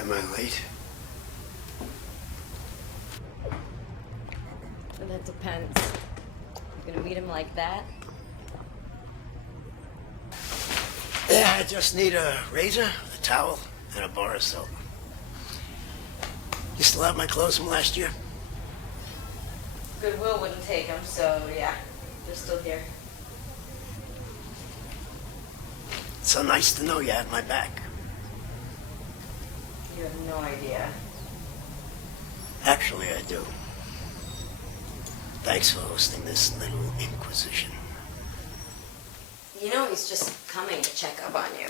Am I late? Well, that depends. You gonna meet him like that? Yeah, I just need a razor, a towel, and a bar of soap. You still have my clothes from last year? Goodwill wouldn't take him, so yeah, they're still here. It's so nice to know you had my back. You have no idea. Actually, I do. Thanks for hosting this little inquisition. You know he's just coming to check up on you.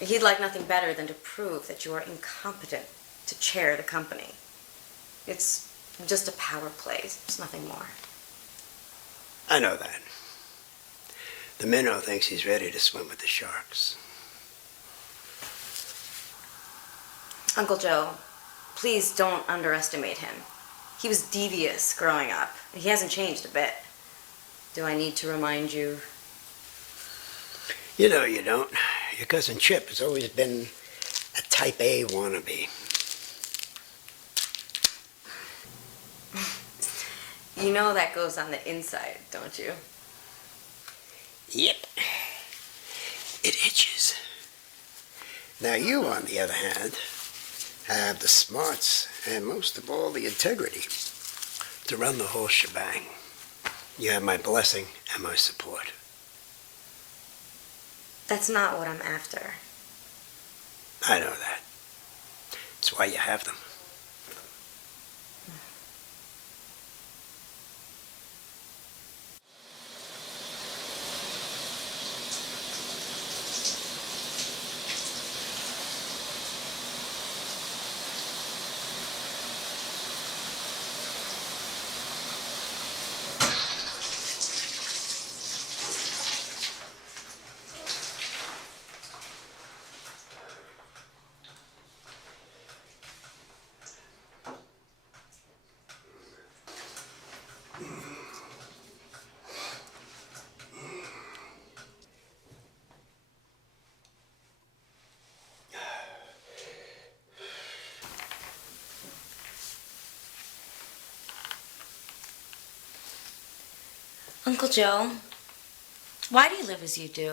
He'd like nothing better than to prove that you are incompetent to chair the company. It's just a power play. It's nothing more. I know that. The minnow thinks he's ready to swim with the sharks. Uncle Joe, please don't underestimate him. He was devious growing up. He hasn't changed a bit. Do I need to remind you? You know you don't. Your cousin Chip has always been a type A wannabe. You know that goes on the inside, don't you? Yep. It itches. Now you, on the other hand, have the smarts and most of all the integrity to run the whole shebang. You have my blessing and my support. That's not what I'm after. I know that. That's why you have them. Uncle Joe, why do you live as you do?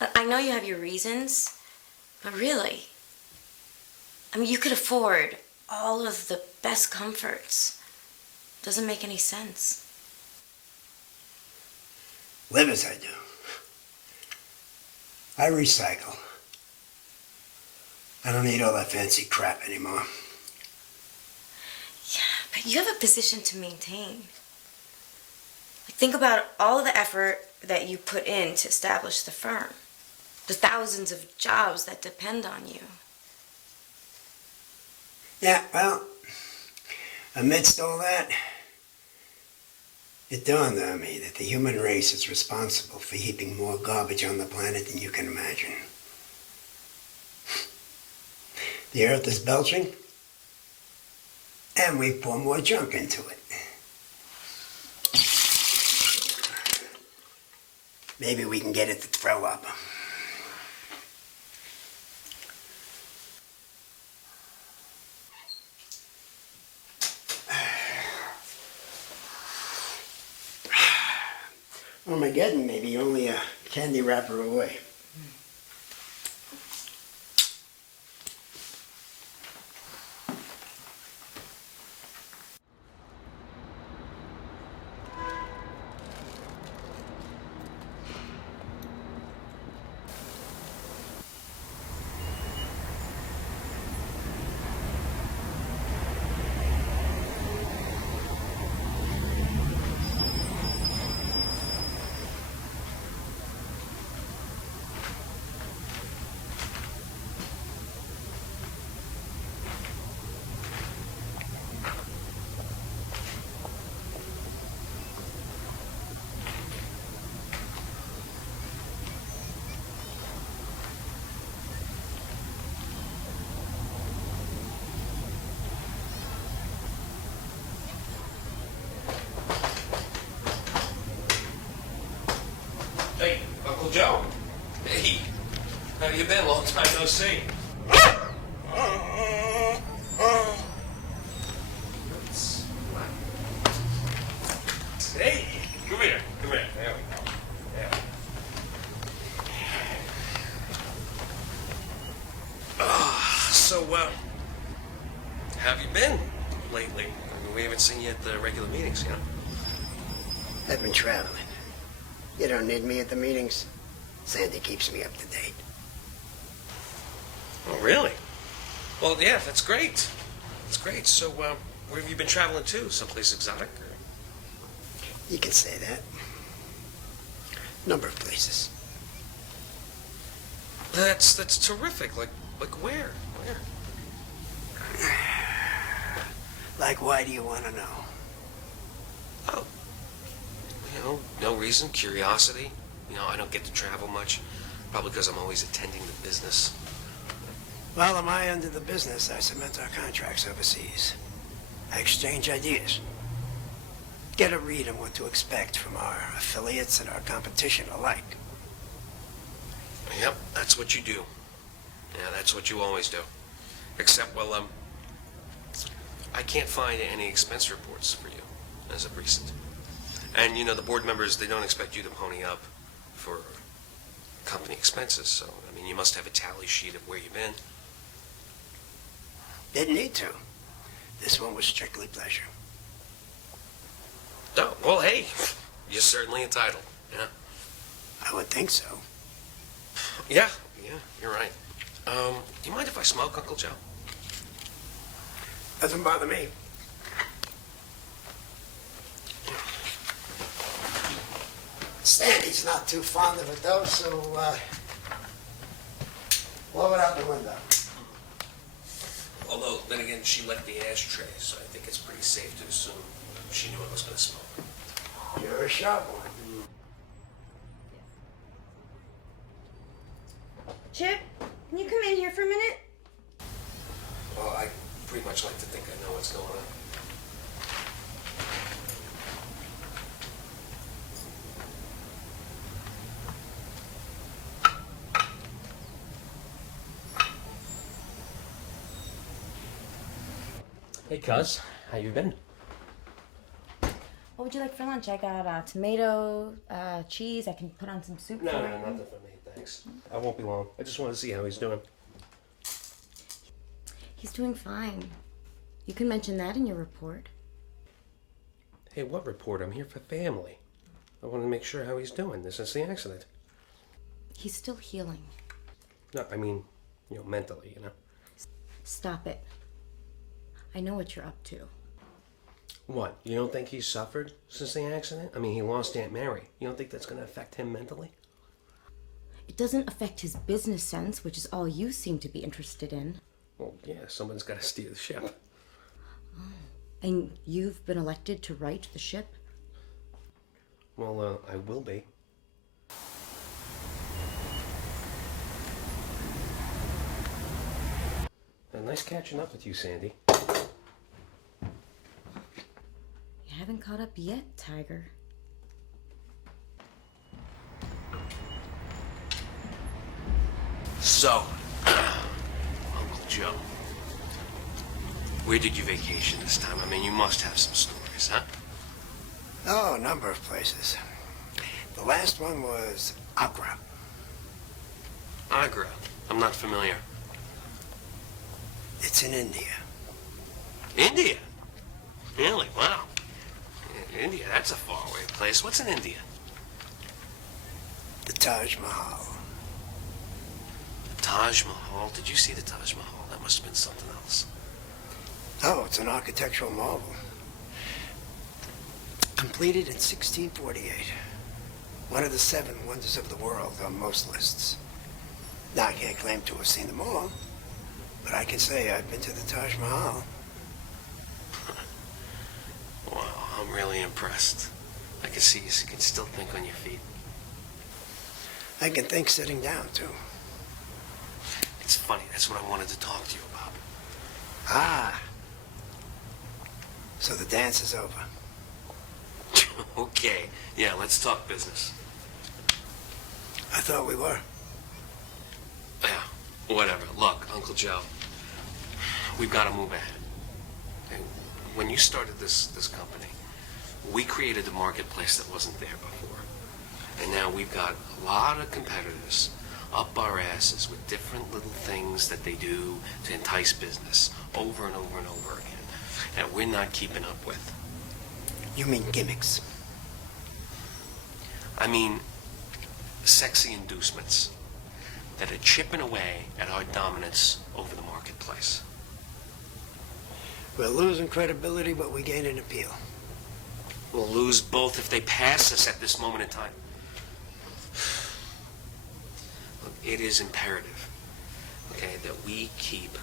I know you have your reasons, but really, you could afford all of the best comforts. Doesn't make any sense. Live as I do. I recycle. I don't need all that fancy crap anymore. Yeah, but you have a position to maintain. Think about all of the effort that you put in to establish the firm. The thousands of jobs that depend on you. Yeah, well, amidst all that, it dawned on me that the human race is responsible for heaping more garbage on the planet than you can imagine. The earth is belching, and we pour more junk into it. Maybe we can get it to throw up. Armageddon may be only a candy wrapper away. Hey, Uncle Joe. Hey, how you been? Long time no see. Hey, come here. Come here. There we go. Yeah. So, how have you been lately? I mean, we haven't seen you at the regular meetings, you know? I've been traveling. You don't need me at the meetings. Sandy keeps me up to date. Oh, really? Well, yeah, that's great. That's great. So, where have you been traveling to? Someplace exotic? Or... You can say that. Number of places. That's terrific. Like where? Where? Like, why do you want to know? Oh, no reason. Curiosity. I don't get to travel much. Probably because I'm always attending the business. While am I under the business, I cement our contracts overseas. I exchange ideas. Get a read on what to expect from our affiliates and our competition alike. Yep, that's what you do. Yeah, that's what you always do. Except, well, I can't find any expense reports for you as of recent. And, the board members, they don't expect you to pony up for company expenses. So, I mean, you must have a tally sheet of where you've been. Didn't need to. This one was strictly pleasure. Oh, well, hey, you're certainly entitled. Yeah. I would think so. Yeah, you're right. Do you mind if I smoke, Uncle Joe? Doesn't bother me. Sandy's not too fond of it, though, so, blow it out the window. Although, then again, she left the ashtray, so I think it's pretty safe to assume she knew I was going to smoke. You're a sharp one. Chip, can you come in here for a minute? Well, I pretty much like to think I know what's going on. Hey, cuz, how you been? What would you like for lunch? I got tomato, cheese. I can put on some soup No, for you. nothing for me, thanks. I won't be long. I just want to see how he's doing. He's doing fine. You can mention that in your report. Hey, what report? I'm here for family. I want to make sure how he's doing since the accident. He's still healing. No, I mean, mentally, Stop it. I know what you're up to. What? You don't think he's suffered since the accident? I mean, he lost Aunt Mary. You don't think that's going to affect him mentally? It doesn't affect his business sense, which is all you seem to be interested in. Well, yeah, someone's got to steer the ship. And you've been elected to right the ship? Well, I will be. Nice catching up with you, Sandy. You haven't caught up yet, Tiger. So, Uncle Joe, where did you vacation this time? I mean, you must have some stories, huh? Oh, a number of places. The last one was Agra. Agra? I'm not familiar. It's in India. India? Really? Wow. India, that's a faraway place. What's in India? The Taj Mahal. The Taj Mahal? Did you see the Taj Mahal? That must have been something else. Oh, it's an architectural marvel. Completed in 1648. One of the 7 wonders of the world on most lists. Now, I can't claim to have seen them all, but I can say I've been to the Taj Mahal. Wow, I'm really impressed. I can see you can still think on your feet. I can think sitting down, too. It's funny, that's what I wanted to talk to you about. Ah. So the dance is over. Okay, yeah, let's talk business. I thought we were. Yeah, whatever. Look, Uncle Joe, we've got to move ahead. Okay? When you started this company, we created a marketplace that wasn't there before. And now we've got a lot of competitors up our asses with different little things that they do to entice business over and over and over again that we're not keeping up with. You mean gimmicks? I mean, sexy inducements that are chipping away at our dominance over the marketplace. We're losing credibility, but we gain an appeal. We'll lose both if they pass us at this moment in time. Look, it is imperative, okay, that we keep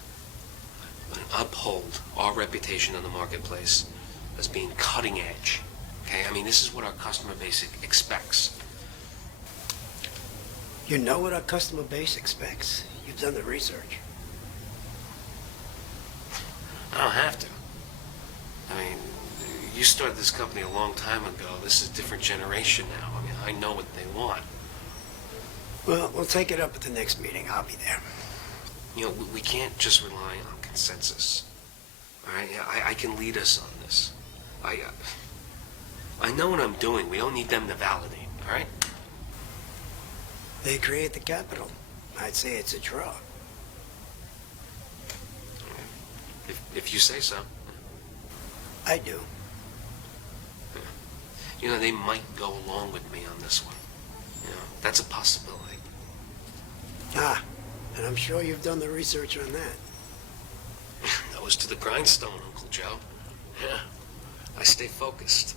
and uphold our reputation in the marketplace as being cutting edge. Okay, I mean, this is what our customer base expects. You know what our customer base expects. You've done the research. I don't have to. I mean, you started this company a long time ago. This is a different generation now. I mean, I know what they want. Well, we'll take it up at the next meeting. I'll be there. You know, we can't just rely on consensus. All right, I can lead us on this. I know what I'm doing. We don't need them to validate. All right. They create the capital. I'd say it's a draw. If you say so. I do. You know, they might go along with me on this one. You know, that's a possibility. Ah, and I'm sure you've done the research on that. Nose to the grindstone, Uncle Joe. Yeah, I stay focused.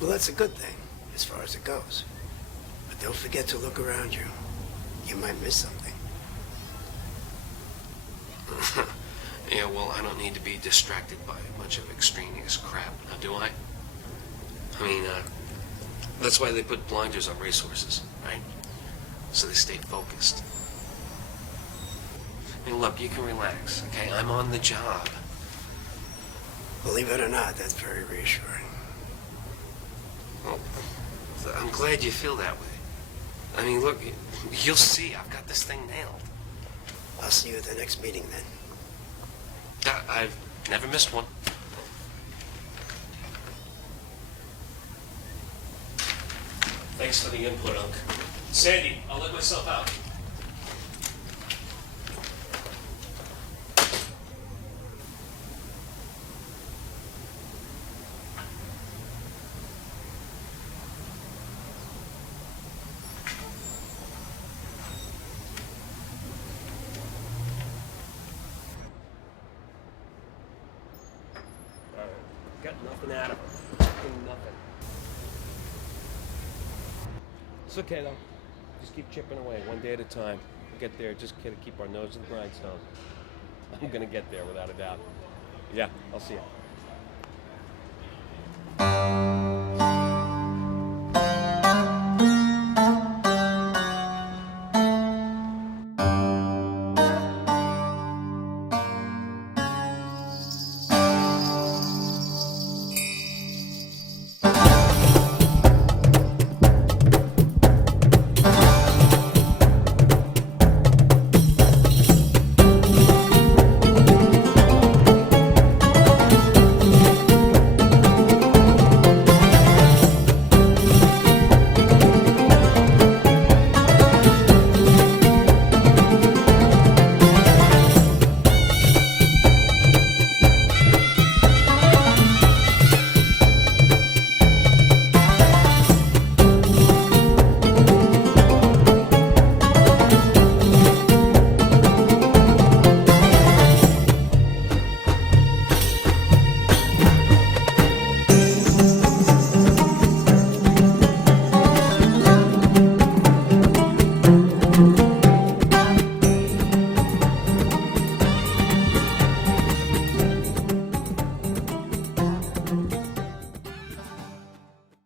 Well, that's a good thing, as far as it goes. But don't forget to look around you. You might miss something. Yeah, well, I don't need to be distracted by a bunch of extraneous crap, now do I? I mean, that's why they put blinders on racehorses, right? So they stay focused. I mean, look, you can relax, okay? I'm on the job. Believe it or not, that's very reassuring. Well, I'm glad you feel that way. I mean, look, you'll see. I've got this thing nailed. I'll see you at the next meeting then. I've never missed one. Thanks for the input, Unc. Sandy, I'll let myself out. Got nothing out of him. Fucking nothing. It's okay, though. Just keep chipping away, one day at a time. We'll get there, just gotta keep our nose to the grindstone. I'm gonna get there, without a doubt. Yeah, I'll see you.